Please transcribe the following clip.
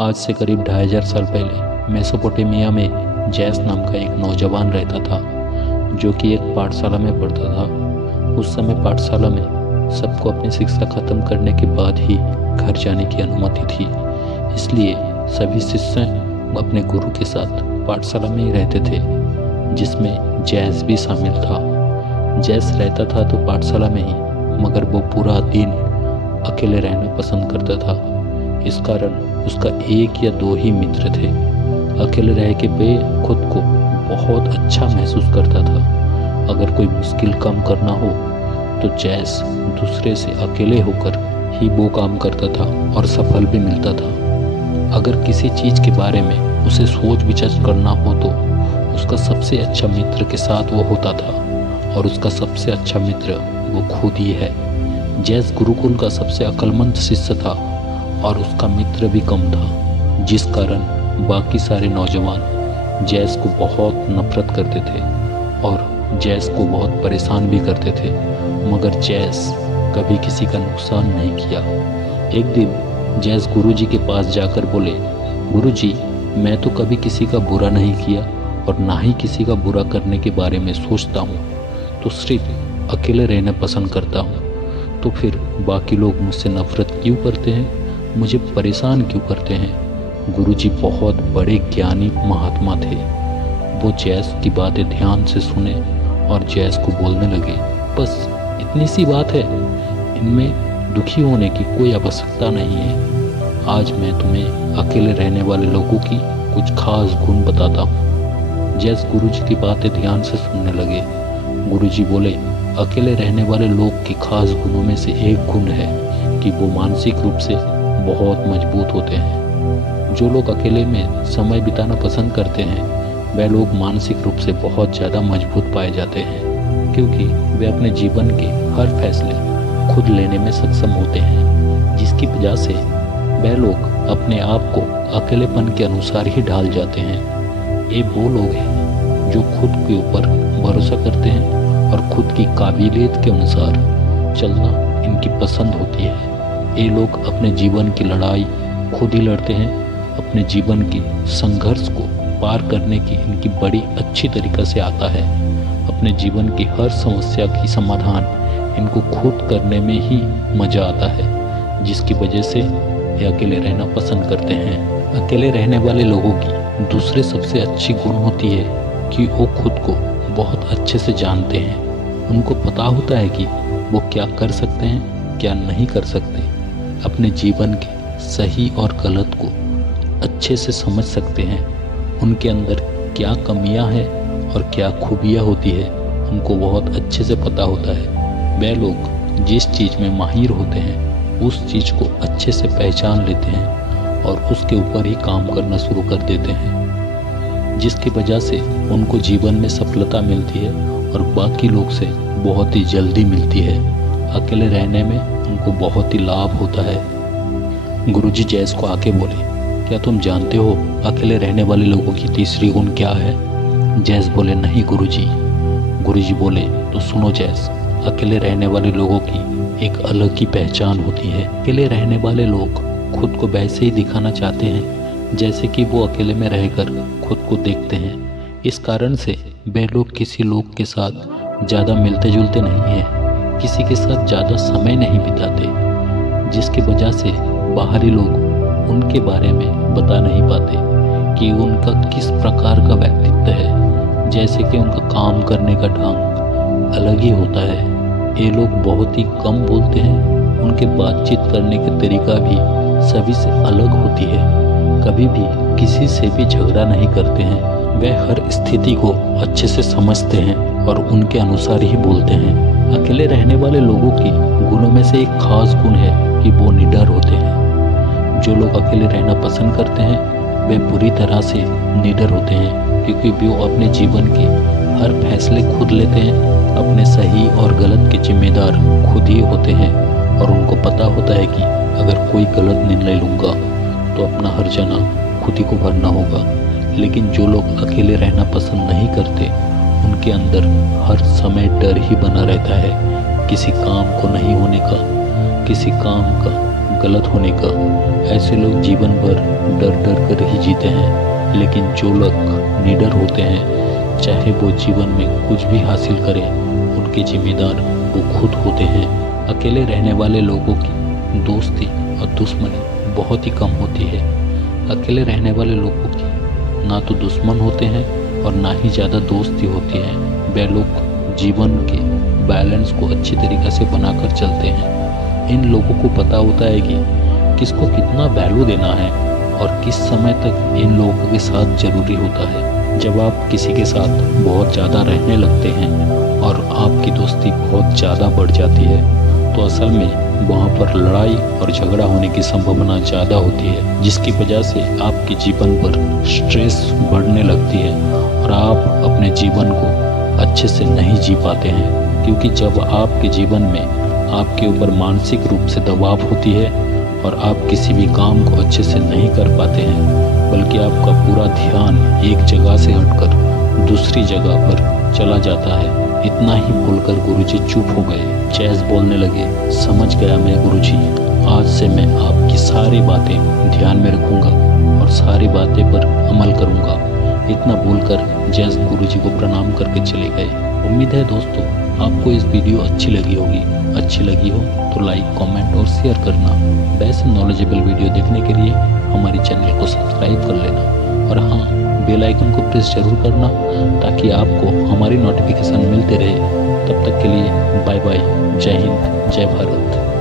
आज से करीब 2500 साल पहले मेसोपोटामिया में जैस नाम का एक नौजवान रहता था, जो कि एक पाठशाला में पढ़ता था। उस समय पाठशाला में सबको अपनी शिक्षा खत्म करने के बाद ही घर जाने की अनुमति थी, इसलिए सभी शिष्य अपने गुरु के साथ पाठशाला में ही रहते थे, जिसमें जैस भी शामिल था। जैस रहता था तो पाठशाला में ही, मगर वो पूरा दिन अकेले रहना पसंद करता था। इस कारण उसका एक या दो ही मित्र थे। अकेले रह के वे खुद को बहुत अच्छा महसूस करता था। अगर कोई मुश्किल काम करना हो तो जैस दूसरे से अकेले होकर ही वो काम करता था और सफल भी मिलता था। अगर किसी चीज़ के बारे में उसे सोच विचार करना हो तो उसका सबसे अच्छा मित्र के साथ वो होता था, और उसका सबसे अच्छा मित्र वो खुद ही है। जैस गुरुकुल का सबसे अक्लमंद शिष्य था और उसका मित्र भी कम था, जिस कारण बाकी सारे नौजवान जैस को बहुत नफरत करते थे और जैस को बहुत परेशान भी करते थे, मगर जैस कभी किसी का नुकसान नहीं किया। एक दिन जैस गुरुजी के पास जाकर बोले, गुरुजी, मैं तो कभी किसी का बुरा नहीं किया और ना ही किसी का बुरा करने के बारे में सोचता हूँ, तो सिर्फ अकेले रहना पसंद करता हूँ। तो फिर बाकी लोग मुझसे नफरत क्यों करते हैं, मुझे परेशान क्यों करते हैं? गुरुजी बहुत बड़े ज्ञानी महात्मा थे। वो जैस की बातें ध्यान से सुने और जैस को बोलने लगे, बस इतनी सी बात है, इनमें दुखी होने की कोई आवश्यकता नहीं है। आज मैं तुम्हें अकेले रहने वाले लोगों की कुछ खास गुण बताता हूँ। जैस गुरुजी की बातें ध्यान से सुनने लगे। गुरुजी बोले, अकेले रहने वाले लोग के खास गुणों में से एक गुण है कि वो मानसिक रूप से बहुत मजबूत होते हैं। जो लोग अकेले में समय बिताना पसंद करते हैं, वे लोग मानसिक रूप से बहुत ज़्यादा मजबूत पाए जाते हैं, क्योंकि वे अपने जीवन के हर फैसले खुद लेने में सक्षम होते हैं, जिसकी वजह से वे लोग अपने आप को अकेलेपन के अनुसार ही ढाल जाते हैं। ये वो लोग हैं जो खुद के ऊपर भरोसा करते हैं और खुद की काबिलियत के अनुसार चलना इनकी पसंद होती है। ये लोग अपने जीवन की लड़ाई खुद ही लड़ते हैं। अपने जीवन की संघर्ष को पार करने की इनकी बड़ी अच्छी तरीक़ा से आता है। अपने जीवन की हर समस्या की समाधान इनको खुद करने में ही मज़ा आता है, जिसकी वजह से ये अकेले रहना पसंद करते हैं। अकेले रहने वाले लोगों की दूसरे सबसे अच्छी गुण होती है कि वो खुद को बहुत अच्छे से जानते हैं। उनको पता होता है कि वो क्या कर सकते हैं, क्या नहीं कर सकते। अपने जीवन के सही और गलत को अच्छे से समझ सकते हैं। उनके अंदर क्या कमियां हैं और क्या खूबियां होती है, उनको बहुत अच्छे से पता होता है। वे लोग जिस चीज़ में माहिर होते हैं, उस चीज़ को अच्छे से पहचान लेते हैं और उसके ऊपर ही काम करना शुरू कर देते हैं, जिसकी वजह से उनको जीवन में सफलता मिलती है और बाकी लोग से बहुत ही जल्दी मिलती है। अकेले रहने में उनको बहुत ही लाभ होता है। गुरुजी जैस को आके बोले, क्या तुम जानते हो अकेले रहने वाले लोगों की तीसरी गुण क्या है? जैस बोले, नहीं गुरुजी। गुरुजी बोले, तो सुनो जैस, अकेले रहने वाले लोगों की एक अलग ही पहचान होती है। अकेले रहने वाले लोग खुद को वैसे ही दिखाना चाहते हैं जैसे कि वो अकेले में रहकर खुद को देखते हैं। इस कारण से वे लोग किसी लोग के साथ ज़्यादा मिलते जुलते नहीं हैं, किसी के साथ ज़्यादा समय नहीं बिताते, जिसकी वजह से बाहरी लोग उनके बारे में बता नहीं पाते कि उनका किस प्रकार का व्यक्तित्व है। जैसे कि उनका काम करने का ढंग अलग ही होता है। ये लोग बहुत ही कम बोलते हैं, उनके बातचीत करने के तरीका भी सभी से अलग होती है। कभी भी किसी से भी झगड़ा नहीं करते हैं। वे हर स्थिति को अच्छे से समझते हैं और उनके अनुसार ही बोलते हैं। अकेले रहने वाले लोगों की गुणों में से एक खास गुण है कि वो निडर होते हैं। जो लोग अकेले रहना पसंद करते हैं, वे बुरी तरह से निडर होते हैं, क्योंकि वो अपने जीवन के हर फैसले खुद लेते हैं। अपने सही और गलत के जिम्मेदार खुद ही होते हैं और उनको पता होता है कि अगर कोई गलत निर्णय लूँगा तो अपना हर्जाना खुद ही को भरना होगा। लेकिन जो लोग अकेले रहना पसंद नहीं करते, उनके अंदर हर समय डर ही बना रहता है, किसी काम को नहीं होने का, किसी काम का गलत होने का। ऐसे लोग जीवन भर डर डर कर ही जीते हैं, लेकिन जो लोग निडर होते हैं, चाहे वो जीवन में कुछ भी हासिल करें, उनके जिम्मेदार वो खुद होते हैं। अकेले रहने वाले लोगों की दोस्ती और दुश्मनी बहुत ही कम होती है। अकेले रहने वाले लोगों की ना तो दुश्मन होते हैं और ना ही ज़्यादा दोस्ती होती है। वे लोग जीवन के बैलेंस को अच्छी तरीक़े से बनाकर चलते हैं। इन लोगों को पता होता है कि किसको कितना वैल्यू देना है और किस समय तक इन लोगों के साथ ज़रूरी होता है। जब आप किसी के साथ बहुत ज़्यादा रहने लगते हैं और आपकी दोस्ती बहुत ज़्यादा बढ़ जाती है, तो असल में वहाँ पर लड़ाई और झगड़ा होने की संभावना ज़्यादा होती है, जिसकी वजह से आपके जीवन पर स्ट्रेस बढ़ने लगती है और आप अपने जीवन को अच्छे से नहीं जी पाते हैं। क्योंकि जब आपके जीवन में आपके ऊपर मानसिक रूप से दबाव होती है और आप किसी भी काम को अच्छे से नहीं कर पाते हैं, बल्कि आपका पूरा ध्यान एक जगह से हटकर दूसरी जगह पर चला जाता है। इतना ही बोलकर गुरुजी चुप हो गए। जैस बोलने लगे, समझ गया मैं गुरुजी, आज से मैं आपकी सारी बातें ध्यान में रखूँगा और सारी बातें पर अमल करूँगा। इतना बोलकर जैस गुरुजी को प्रणाम करके चले गए। उम्मीद है दोस्तों आपको इस वीडियो अच्छी लगी होगी। अच्छी लगी हो तो लाइक, कमेंट और शेयर करना। वैसे नॉलेजेबल वीडियो देखने के लिए हमारे चैनल को सब्सक्राइब कर लेना और हाँ, बेल आइकन को प्रेस जरूर करना ताकि आपको हमारी नोटिफिकेशन मिलते रहे। तब तक के लिए बाय बाय। जय हिंद, जय भारत।